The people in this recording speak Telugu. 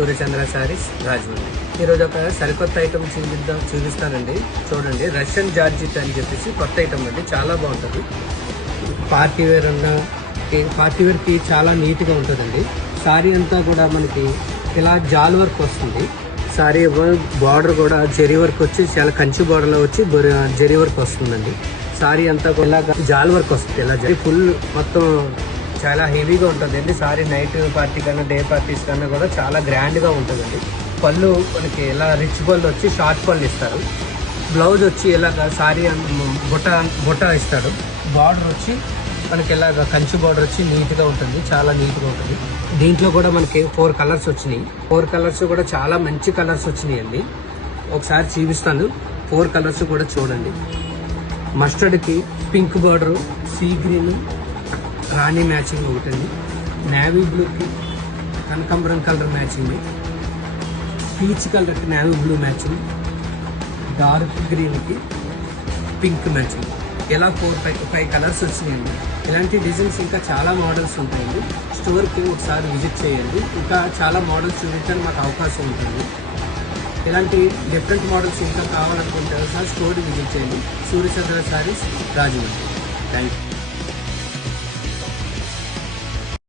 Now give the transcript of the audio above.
సూర్యచంద్ర శారీస్ రాజమండ్రి. ఈరోజు ఒక సరికొత్త ఐటమ్ చూపిస్తానండి. చూడండి, రష్యన్ జార్జిట్ అని చెప్పేసి కొత్త ఐటమ్ అండి. చాలా బాగుంటుంది. పార్టీ వేర్కి చాలా నీట్గా ఉంటుందండి. శారీ అంతా కూడా మనకి ఇలా జాల్ వర్క్ వస్తుంది. శారీ బార్డర్ కూడా జరీ వర్క్ వచ్చి చాలా కంచి బార్డర్లో వచ్చి జరీ వర్క్ వస్తుందండి. శారీ అంతా ఇలా జాల్ వర్క్ వస్తుంది. ఇలా జరీ ఫుల్ మొత్తం చాలా హెవీగా ఉంటుందండి. సారీ నైట్ పార్టీ కన్నా డే పార్టీస్ కన్నా కూడా చాలా గ్రాండ్గా ఉంటుందండి. పళ్ళు మనకి ఇలా రిచ్ పళ్ళు వచ్చి షార్ట్ పళ్ళు ఇస్తారు. బ్లౌజ్ వచ్చి ఇలాగ సారీ బుట్ట ఇస్తాడు. బార్డర్ వచ్చి మనకి ఇలాగ కంచి బార్డర్ వచ్చి నీట్గా ఉంటుంది. చాలా నీట్గా ఉంటుంది. దీంట్లో కూడా మనకి 4 కలర్స్ వచ్చినాయి. 4 కలర్స్ కూడా చాలా మంచి కలర్స్ వచ్చినాయి అండి. ఒకసారి చూపిస్తాను. 4 కలర్స్ కూడా చూడండి. మస్టర్డ్కి పింక్ బార్డరు, సీ గ్రీన్, రాణి మ్యాచింగ్ ఒకటండి. నేవీ బ్లూకి కనకాంబరం కలర్ మ్యాచింగ్, పీచ్ కలర్కి నేవీ బ్లూ మ్యాచింగ్, డార్క్ గ్రీన్కి పింక్ మ్యాచింగ్. ఇలా 4-5 కలర్స్ వచ్చినాయండి. ఇలాంటి డిజైన్స్ ఇంకా చాలా మోడల్స్ ఉంటాయండి. స్టోర్కి ఒకసారి విజిట్ చేయండి. ఇంకా చాలా మోడల్స్ చూపించడానికి మాకు అవకాశం ఉంటుంది. ఇలాంటి డిఫరెంట్ మోడల్స్ ఇంకా కావాలనుకుంటే ఒకసారి స్టోర్కి విజిట్ చేయండి. సూర్యచంద్ర శారీస్ రాజమండ్రి. Thank you.